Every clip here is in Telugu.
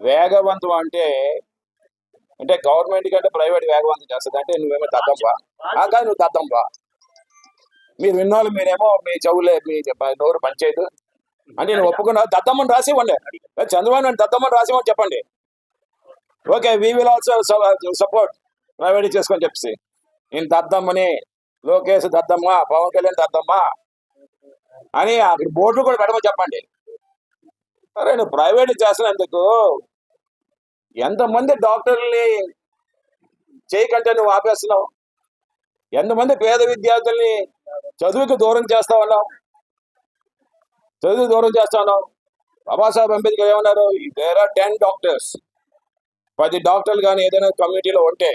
వేగవంతం అంటే అంటే గవర్నమెంట్ కంటే ప్రైవేట్ వేగవంతం చేస్తుంది. అంటే నువ్వేమో దద్దంబా కాదు నువ్వు దద్దంబా మీరు విన్నోళ్ళు మీరేమో మీ చెవులే మీ చెప్ప- నోరు పంచాయతీ అంటే నేను ఒప్పుకున్నా దద్దమ్మని రాసి ఇవ్వండి చంద్రబాబు నాయుడు దద్దమ్మని రాసి చెప్పండి. Okay we will also support private చేసుకొని చెప్పేసి. నేను దద్దమ్మని లోకేష్ దద్దమ్మ పవన్ కళ్యాణ్ దద్దమ్మ అని అక్కడ బోర్డు కూడా పెట్టమని చెప్పండి. అరే నువ్వు ప్రైవేట్ చేసినందుకు ఎంతమంది డాక్టర్ని చేయకంటే నువ్వు ఆపేస్తున్నావు? ఎంతమంది పేద విద్యార్థుల్ని చదువుకు దూరం చేస్తా ఉన్నావు చదువు దూరం చేస్తా ఉన్నావు బాబాసాహెబ్ అంబేద్కర్ ఏమన్నారు? దేర్ ఆర్ టెన్ డాక్టర్స్ పది డాక్టర్లు కానీ ఏదైనా కమిటీలో ఉంటే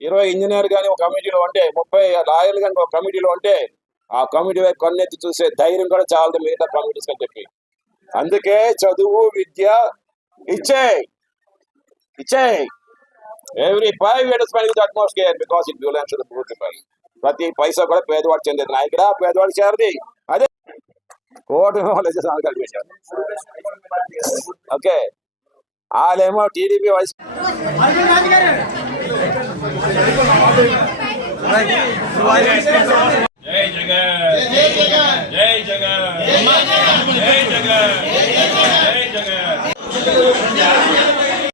ఇరవై ఇంజనీర్ కానీ ఒక కమిటీలో ఉంటే ముప్పై లాయర్లు కానీ ఒక కమిటీలో ఉంటే ఆ కమిటీ వైపు కన్నెత్తి చూసే ధైర్యం కూడా చాలా మిగతా కమిటీస్ అని చెప్పి అందుకే చదువు విద్య ఇచ్చే ఇచ్చే. ఎవ్రీ ఫైవ్ ఇయర్స్ పైన అట్మాస్ఫియర్ బికాస్ ఇట్ బ్యూలెన్స్ ప్రతి పైసా కూడా పేదవాడు చెందేది. నా ఇక్కడ పేదవాడు చేరది. అదే కోటి కలిపేశారు ఓకే. వాళ్ళేమో టీడీపీ వైస్ జై జగన్ జై జగన్ జై జగన్ జై జగన్ జై జగన్